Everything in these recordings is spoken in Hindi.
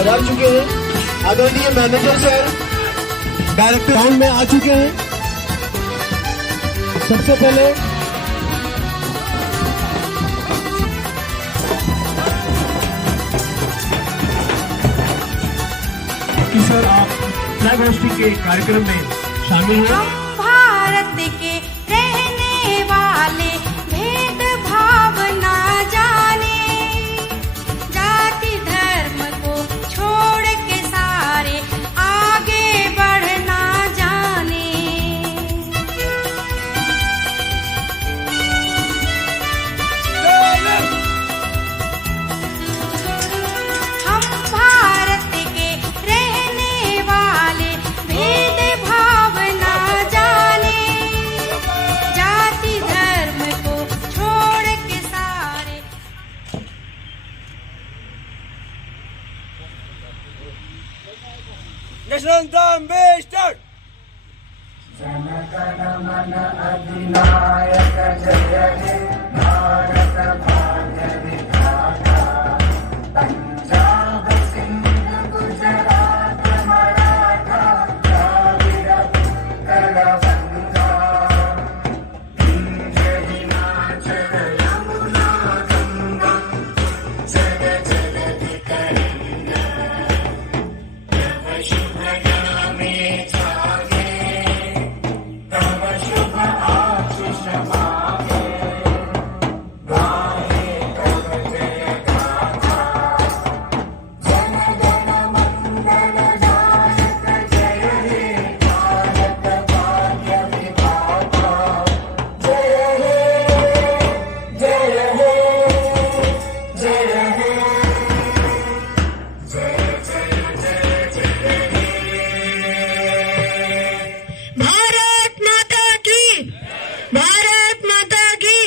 पधार चुके हैं। आदरणीय मैनेजर सर डायरेक्टर राउंड में आ चुके हैं। सबसे पहले कि सर आप फ्लैग होस्टिंग के कार्यक्रम में शामिल हुए। हम भारत के रहने वाले भेदभाव ना जाने, जाति धर्म को छोड़ के सारे आगे बढ़ना जाने। हम भारत के रहने वाले भेदभाव ना जाने, जाति धर्म को छोड़ के सारे। नेशनल एंथम बे स्टार्ट। भारत माता की, भारत माता की।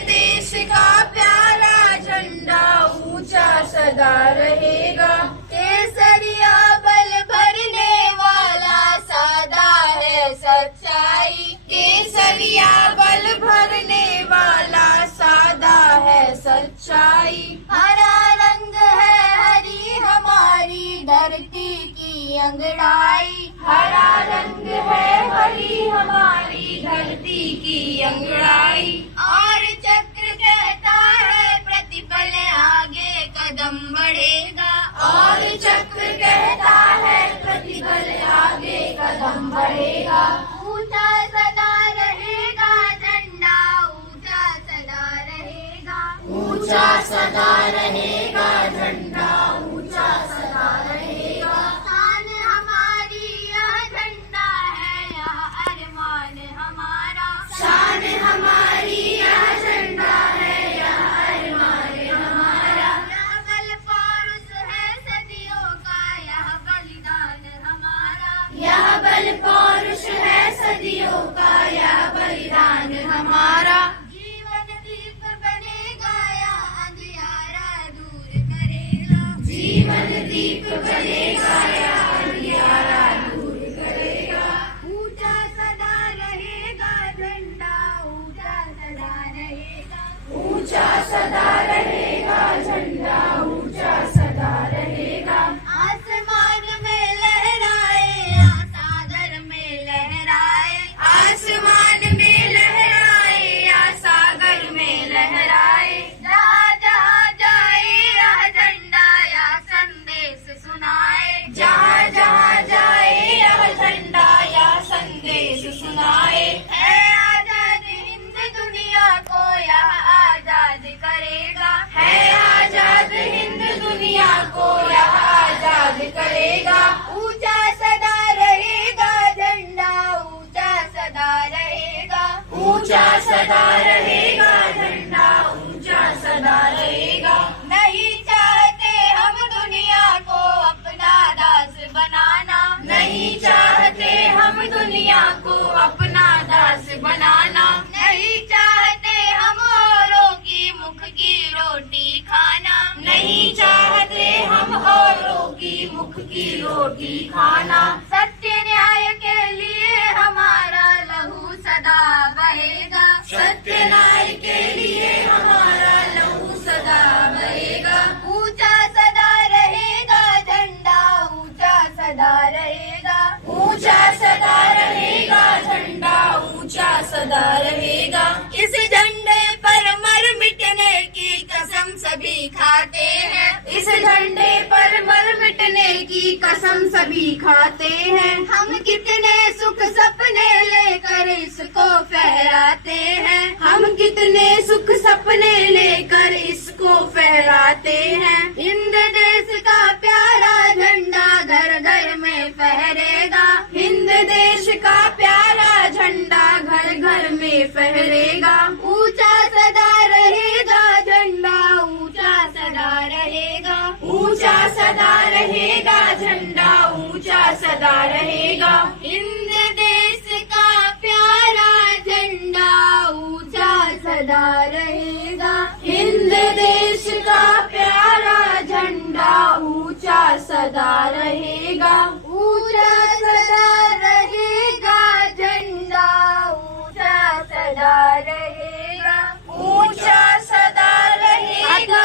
देश का प्यारा झंडा ऊंचा सदा रहेगा, केसरिया बल भरने वाला सादा है सच्चाई, केसरिया बल भरने वाला सादा है सच्चाई। हरा रंग है हरी हमारी धरती की अंगड़ाई, हरा रंग है हरी हमारी धरती की अंगड़ाई। और चक्र कहता है प्रतिपल आगे कदम बढ़ेगा, और चक्र कहता है प्रतिपल आगे कदम बढ़ेगा। ऊंचा सदा रहेगा झंडा, ऊंचा सदा रहेगा, ऊंचा सदा रहेगा झंडा, ऊंचा सदा रहेगा। शान हमारी यह झंडा है, यह अरमान हमारा, शान हमारी यह झंडा है, यह अरमान हमारा। यह बल पौरुष है सदियों का, यह बलिदान हमारा, यह बल पौरुष है सदियों का, यह बलिदान हमारा। जीवन दीप बनेगा या अंधियारा दूर करेगा, जीवन दीप बनेगा या अंधियारा दूर करेगा। ऊंचा सदा रहेगा झंडा, ऊंचा सदा रहेगा, ऊंचा सदा रहेगा झंडा, ऊंचा सदा रहेगा। आसमान में लहराए या सागर में लहराए, आसमान में लहराए या सागर में लहराए। जहाँ जहाँ जाए यह झंडा या संदेश सुनाए, जहाँ जहाँ जाए यह झंडा या संदेश सुनाए। है आजाद हिंद दुनिया को यह आजाद करेगा, है आजाद हिंद दुनिया को यह आजाद करेगा। ऊंचा सदा रहेगा झंडा, ऊंचा सदा रहेगा, ऊंचा सदा रहेगा झंडा, ऊंचा सदा रहेगा। नहीं चाहते हम दुनिया को अपना दास बनाना, नहीं चाहते हम दुनिया को अपना दास बनाना। नहीं चाहते हम औरों की मुख की रोटी खाना, नहीं नहीं चाहते हम औरों की मुख की रोटी खाना। सत्य न्याय के लिए हमारा लहू सदा बहेगा। सत्य न्याय के लिए हमारा लहू सदा बहेगा। ऊंचा सदा रहेगा झंडा, ऊंचा सदा रहेगा। ऊंचा सदा रहेगा झंडा, ऊंचा सदा रहेगा। इस झंडे पर मर मिटने की कसम सभी खाते हैं। इस झंडे पर मर मिटने की कसम सभी खाते हैं। हम कितने सुख सपने लेकर इसको फहराते हैं। हम कितने सुख सपने लेकर इसको फहराते हैं। हिंद देश का प्यारा झंडा घर घर में फहरेगा। हिंद देश का प्यारा झंडा घर घर में फहरेगा। ऊंचा सदा रहेगा झंडा, ऊंचा सदा रहेगा। ऊंचा सदा रहेगा झंडा, ऊंचा सदा रहेगा। हिंद देश का प्यारा झंडा ऊंचा सदा रहेगा। हिंद देश का प्यारा झंडा ऊंचा सदा रहेगा। ऊंचा सदा रहेगा झंडा, ऊंचा सदा रहेगा। ऊंचा सदा रहेगा।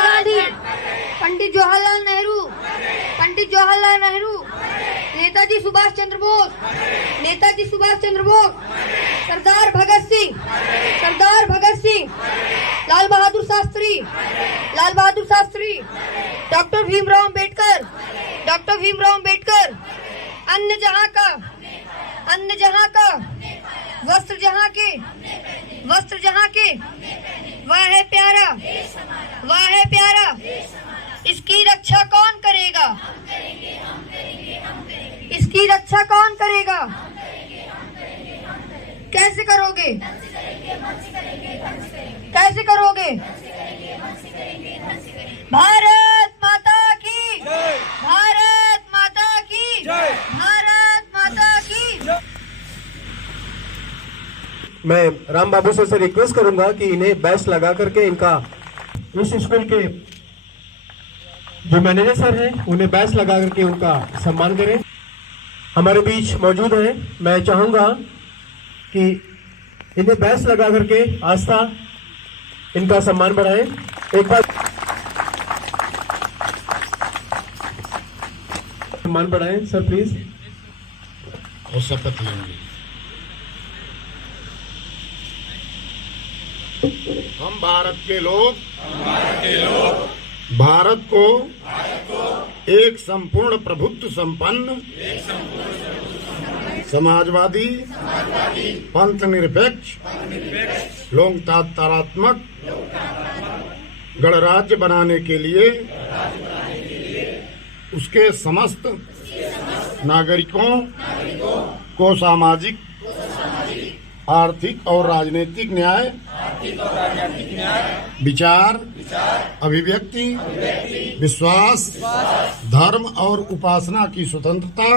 पंडित जवाहरलाल नेहरू, पंडित जवाहरलाल नेहरू, नेताजी सुभाष चंद्र बोस, नेताजी सुभाष चंद्र बोस, सरदार भगत सिंह, सरदार भगत सिंह, लाल बहादुर शास्त्री, लाल बहादुर शास्त्री, डॉक्टर भीमराव अम्बेडकर, डॉक्टर भीमराव अम्बेडकर। अन्न जहाँ का, अन्न जहाँ का, वस्त्र जहाँ के, वस्त्र जहाँ के, वह है प्यारा, वह है प्यारा। इसकी रक्षा कौन करेगा? इसकी रक्षा कौन करेगा? कैसे करोगे? कैसे करोगे? भारत माता की, भारत माता की, भारत माता की। मैं राम बाबू सर से रिक्वेस्ट करूंगा कि इन्हें बैच लगा करके इनका इस स्कूल के जो मैनेजर सर हैं उन्हें बैच लगा करके उनका सम्मान करें। हमारे बीच मौजूद हैं, मैं चाहूंगा कि इन्हें बैच लगा करके आस्था इनका सम्मान बढ़ाएं। एक बार सम्मान बढ़ाएं सर प्लीज। और शपथ लेंगे। हम भारत के लोग भारत को एक संपूर्ण प्रभुत्व संपन्न समाजवादी पंथ निरपेक्ष लोकतंत्रात्मक गणराज्य बनाने के लिए उसके समस्त नागरिकों को सामाजिक, आर्थिक और राजनीतिक न्याय, विचार, अभिव्यक्ति, विश्वास, धर्म और उपासना की स्वतंत्रता,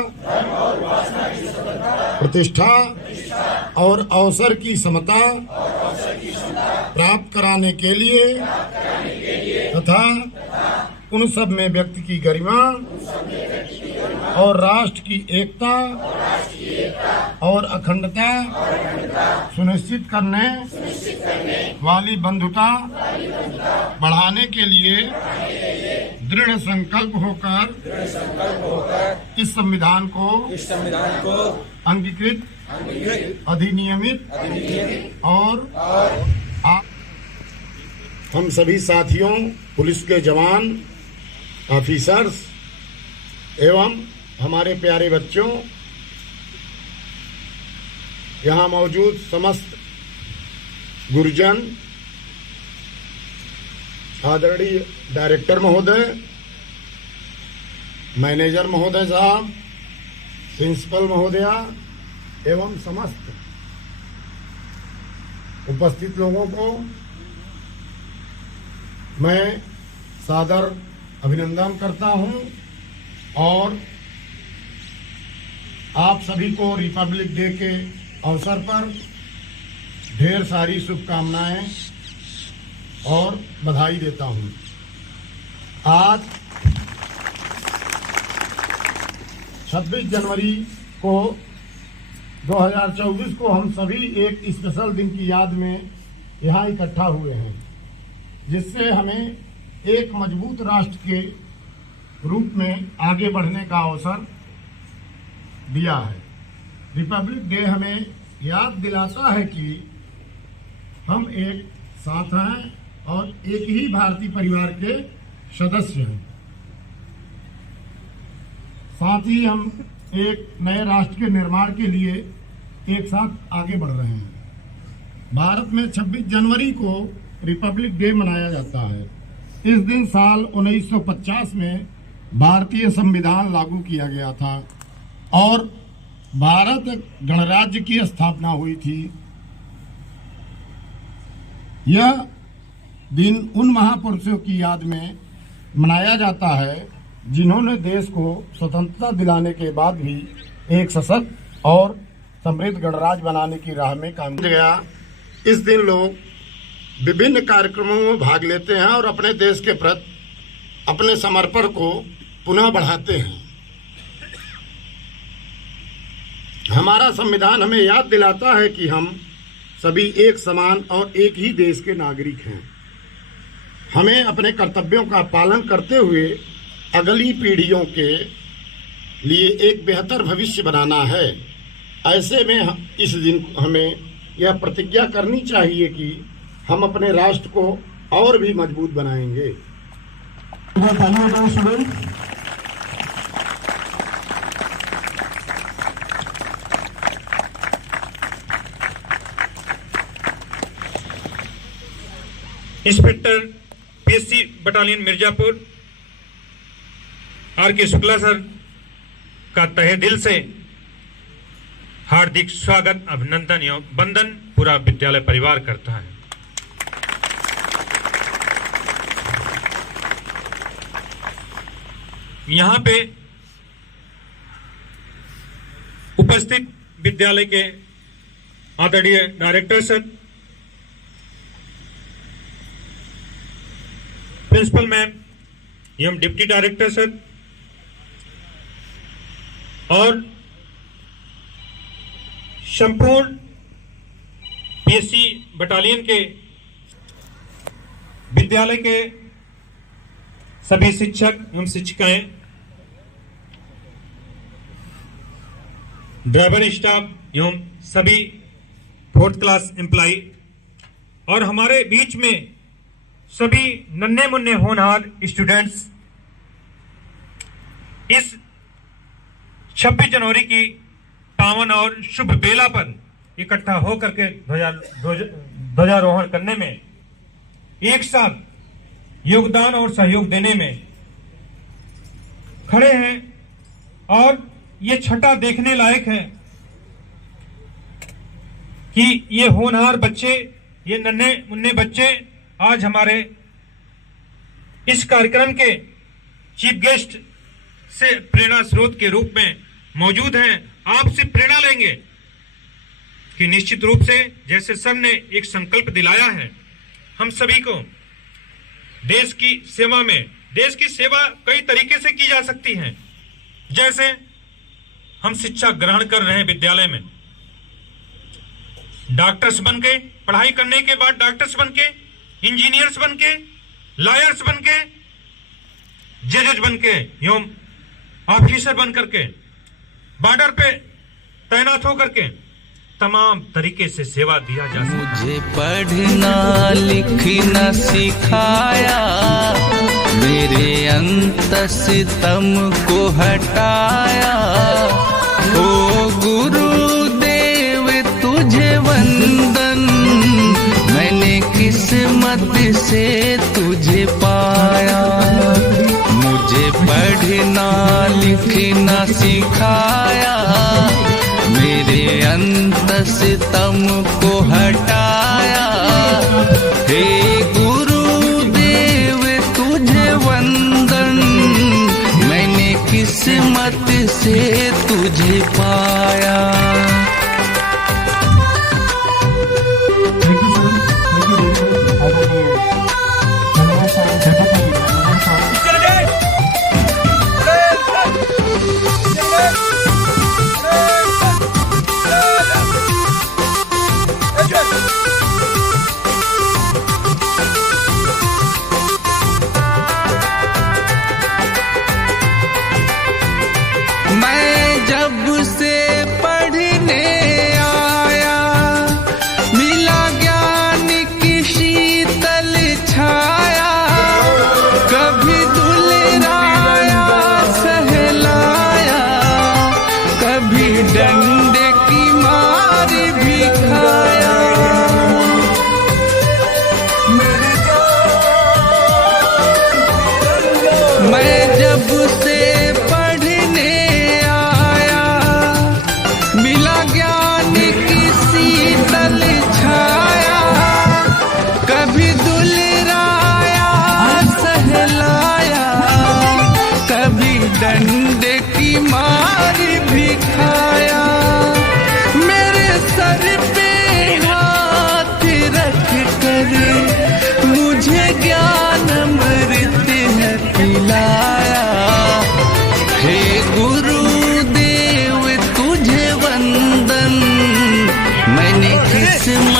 प्रतिष्ठा और अवसर की समता प्राप्त कराने के लिए तथा उन सब में व्यक्ति की गरिमा और राष्ट्र की एकता और अखंडता सुनिश्चित करने वाली बंधुता बढ़ाने के लिए दृढ़ संकल्प होकर इस संविधान को अंगीकृत, अधिनियमित और हम सभी साथियों, पुलिस के जवान, ऑफिसर्स एवं हमारे प्यारे बच्चों, यहाँ मौजूद समस्त गुरुजन, आदरणीय डायरेक्टर महोदय, मैनेजर महोदय साहब, प्रिंसिपल महोदया एवं समस्त उपस्थित लोगों को मैं सादर अभिनंदन करता हूं और आप सभी को रिपब्लिक डे के अवसर पर ढेर सारी शुभकामनाएं और बधाई देता हूं। आज 26 जनवरी को 2024 को हम सभी एक स्पेशल दिन की याद में यहाँ इकट्ठा हुए हैं, जिससे हमें एक मजबूत राष्ट्र के रूप में आगे बढ़ने का अवसर दिया है। रिपब्लिक डे हमें याद दिलाता है कि हम एक साथ हैं और एक ही भारतीय परिवार के सदस्य हैं। साथ ही हम एक नए राष्ट्र के निर्माण के लिए एक साथ आगे बढ़ रहे हैं। भारत में 26 जनवरी को रिपब्लिक डे मनाया जाता है। इस दिन साल 1950 में भारतीय संविधान लागू किया गया था और भारत गणराज्य की स्थापना हुई थी। यह दिन उन महापुरुषों की याद में मनाया जाता है जिन्होंने देश को स्वतंत्रता दिलाने के बाद भी एक सशक्त और समृद्ध गणराज्य बनाने की राह में काम किया। इस दिन लोग विभिन्न कार्यक्रमों में भाग लेते हैं और अपने देश के प्रति अपने समर्पण को पुनः बढ़ाते हैं। हमारा संविधान हमें याद दिलाता है कि हम सभी एक समान और एक ही देश के नागरिक हैं। हमें अपने कर्तव्यों का पालन करते हुए अगली पीढ़ियों के लिए एक बेहतर भविष्य बनाना है। ऐसे में इस दिन हमें यह प्रतिज्ञा करनी चाहिए कि हम अपने राष्ट्र को और भी मजबूत बनाएंगे। Inspector PSC battalion Mirzapur R K Shukla sir का तहे दिल से हार्दिक स्वागत, अभिनंदन एवं वंदन पूरा विद्यालय परिवार करता है। यहाँ पे उपस्थित विद्यालय के आदरणीय डायरेक्टर सर, प्रिंसिपल मैम एवं डिप्टी डायरेक्टर सर और संपूर्ण पीएससी बटालियन के विद्यालय के सभी शिक्षक एवं शिक्षिकाएं, ड्राइवर स्टाफ एवं सभी 4th क्लास एम्प्लॉय और हमारे बीच में सभी नन्हे मुन्ने होनहार स्टूडेंट्स, इस 26 जनवरी की पावन और शुभ बेला पर इकट्ठा होकर के ध्वजारोहण करने में, एक साथ योगदान और सहयोग देने में खड़े हैं। और ये छठा देखने लायक है कि ये होनहार बच्चे, ये नन्हे मुन्ने बच्चे आज हमारे इस कार्यक्रम के चीफ गेस्ट से प्रेरणा स्रोत के रूप में मौजूद हैं। आपसे प्रेरणा लेंगे कि निश्चित रूप से जैसे सर ने एक संकल्प दिलाया है, हम सभी को देश की सेवा में, देश की सेवा कई तरीके से की जा सकती है। जैसे हम शिक्षा ग्रहण कर रहे हैं विद्यालय में, डॉक्टर्स बन के, पढ़ाई करने के बाद डॉक्टर्स बन के, इंजीनियर्स बन के, लॉयर्स बन के, जजेस बन के एवं ऑफिसर बन करके, बॉर्डर पे तैनात होकर के तमाम तरीके से सेवा दिया जा सकता है। मुझे पढ़ना लिखना सिखाया, मेरे अंतस्तम को हटाया। ओ गुरुदेव तुझे वंदन, मैंने किस्मत से तुझे पाया। मुझे पढ़ना लिखना सिखाया, मेरे अंतस्तम को हटाया। हे गुरुदेव तुझे वंदन, मैंने किस्मत से तुझे पाया। चलो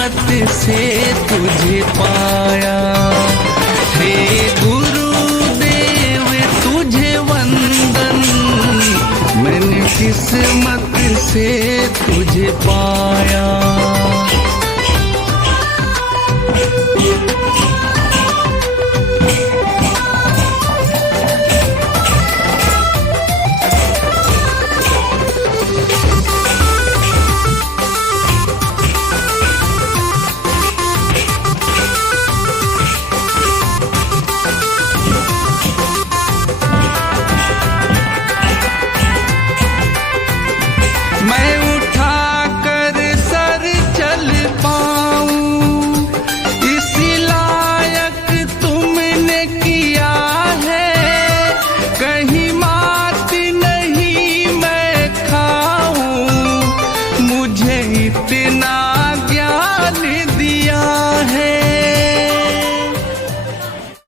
किस्मत से तुझे पाया। हे गुरुदेव तुझे वंदन, मैंने किस्मत से तुझे पाया।